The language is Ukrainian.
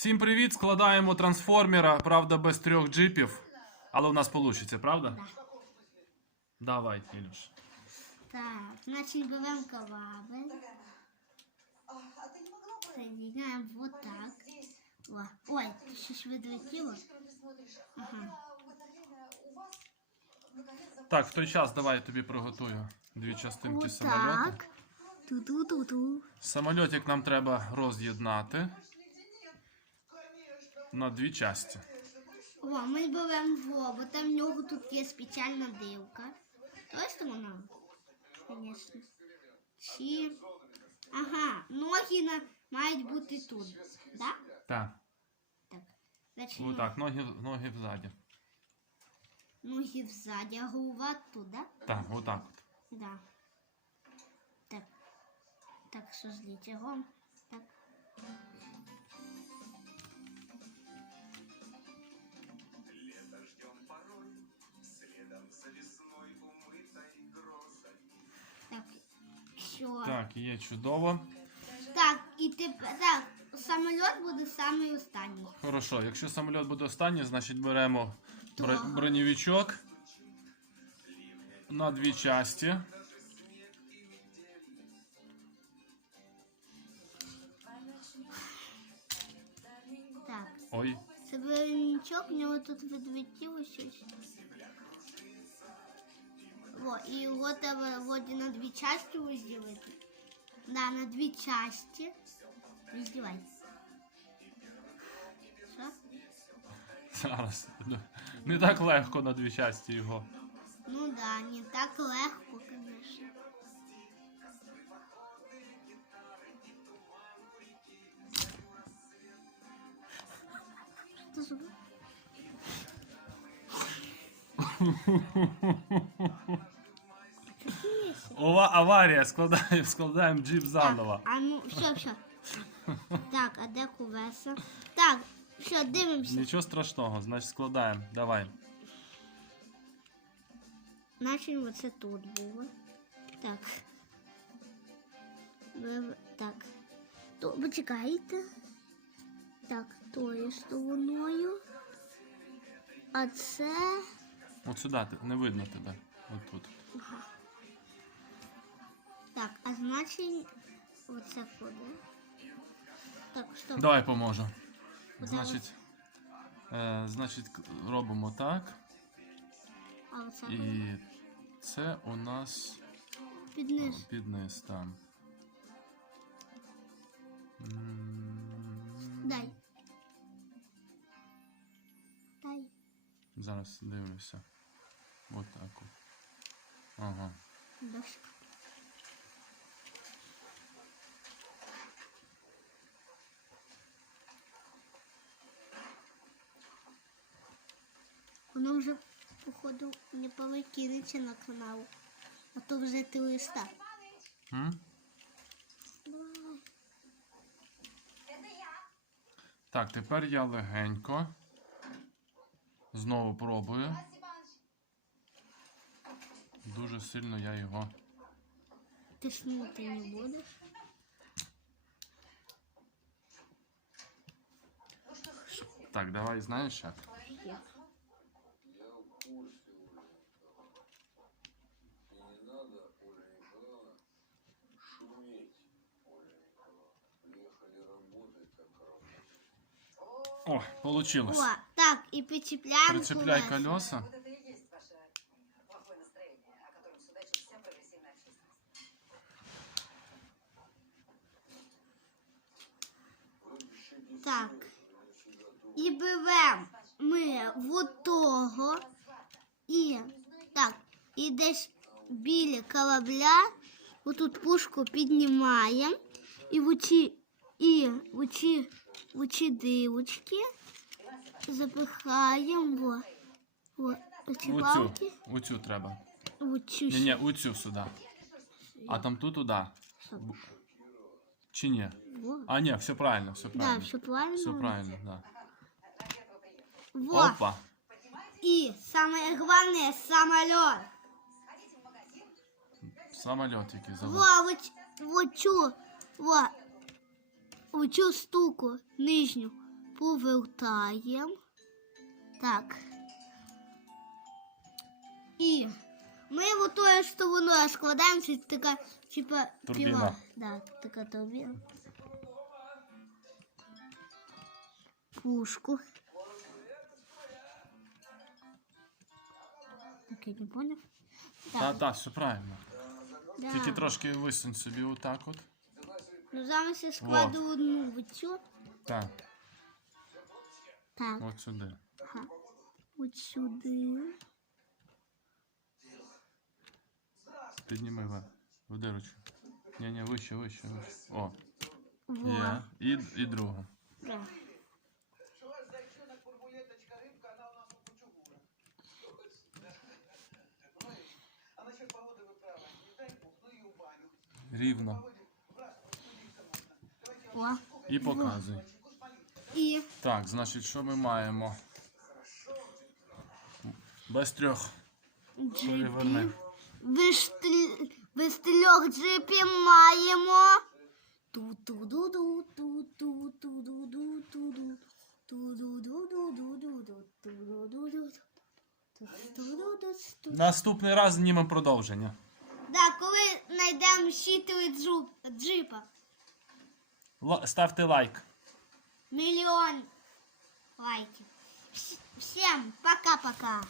Всім привіт! Складаємо трансформера, правда, без трьох джипів. Але у нас вийде, правда? Да. Давай, Ілюш. Так, значит берем корабль. Соединяем вот так. О, Ой, чуть выдротило. Ага. Так, в той час давай я тобі приготую дві частинки Вот самольоту. так. Ту-ту-ту-ту. Самольотик нам треба роз'єднати на дві часті. О, ми беремо робота, в нього тут є спеціальна дивка. Ось вона, звісно. Чи... Ага, ноги на... мають бути тут. Да? Так, Так. Значить, ну, отак, ноги, ноги взаді. ноги взаді, а голова тут, да? Так, отак. от. Да. Так. Так, що з його? Так. Що? Так, є чудово. Так, і тепер так, самоліт буде самий останній. Хорошо, якщо самоліт буде останній, значить беремо бро- бронєвичок на дві часті. Так. Ой, Це бронічок, в нього тут відлетіло щось. О, і його треба вроді на дві часті розділити. Да, на дві часті. Роздівай. Що? зараз. Не так легко на дві часті його. Ну да, не так легко, конечно. Что за... Ова, аварія, складаємо, складаємо джип заново. А ну, все, все. Так, а де кувеса? Так, все, дивимося. Нічого страшного, значить складаємо. Давай. Значить, оце тут було. Так. Ви- Так. То, почекайте. Так, тою стороною. А це. От сюди ти- не видно тебе. От тут. Так, а значить, оце куди? Так, стоп. Давай поможу. Куди Значить, е, значить, к- робимо так. А оце куди? І це у нас Під низ. під низ там. М, Дай. Дай. Зараз дивлюся. От так. от. Ага. Дошка. Воно вже, походу, не перекинеться на канал. А то вже ти листа. М? Так, тепер я легенько. Знову пробую. Дуже сильно я його. Тиснути не будеш. Так, давай, знаєш як? Як? О, получилось. О, так, і причіпляємо Прицепляй колеса. колеса. Вот это и есть ваше плохое настроение, о котором судачит вся прогрессивная общественность. Так. І беремо ми вот того і так, і десь біля корабля отут пушку піднімаємо і в оці, і в оці, в оці дивочки запихаємо во, во, оці Оцю, палки, оцю треба. в оцю Ні, ні, оцю сюди. А там ту туди. Бу- Чи ні? Во. А, ні, все правильно, все Да, правильно. все правильно. Все правильно, да. Во. Опа. І саме головне самоліт. Самоліт який завод. Во, вот, вот цю, во, оцю штуку нижню повертаємо. Так. І ми в отою стороною складаємо, це така, типа, Турбіна. піла. Да, така турбіна. Пушку. Так, я не поняв. Та, та, все правильно. Да. Тільки трошки висунь собі отак от. Ну, зараз я складу одну в цю. Так, Так, от сюди. ага. От сюди. Підніми в, в дирочку. Ні, ні, вище, вище, вище. О, Во. є. І, і другу. Да. Рівно. О. І показуй. І Так, значить, що ми маємо? Без трьох. Переверни. джипів. Без, без трьох джипів маємо. Ту-ту-ду-ду, ту-ту-ту-ду-ду, ту-ду. Ту-ду-ду-ду-ду-ду, ту-ду-ду-ду. Ту-ду-ду-ду, Наступний раз знімемо продовження. Да, коли знайдемо щитовий джуп- джипа. Ла- Ставте лайк. Мільйон лайків. Вс- Всім пока-пока.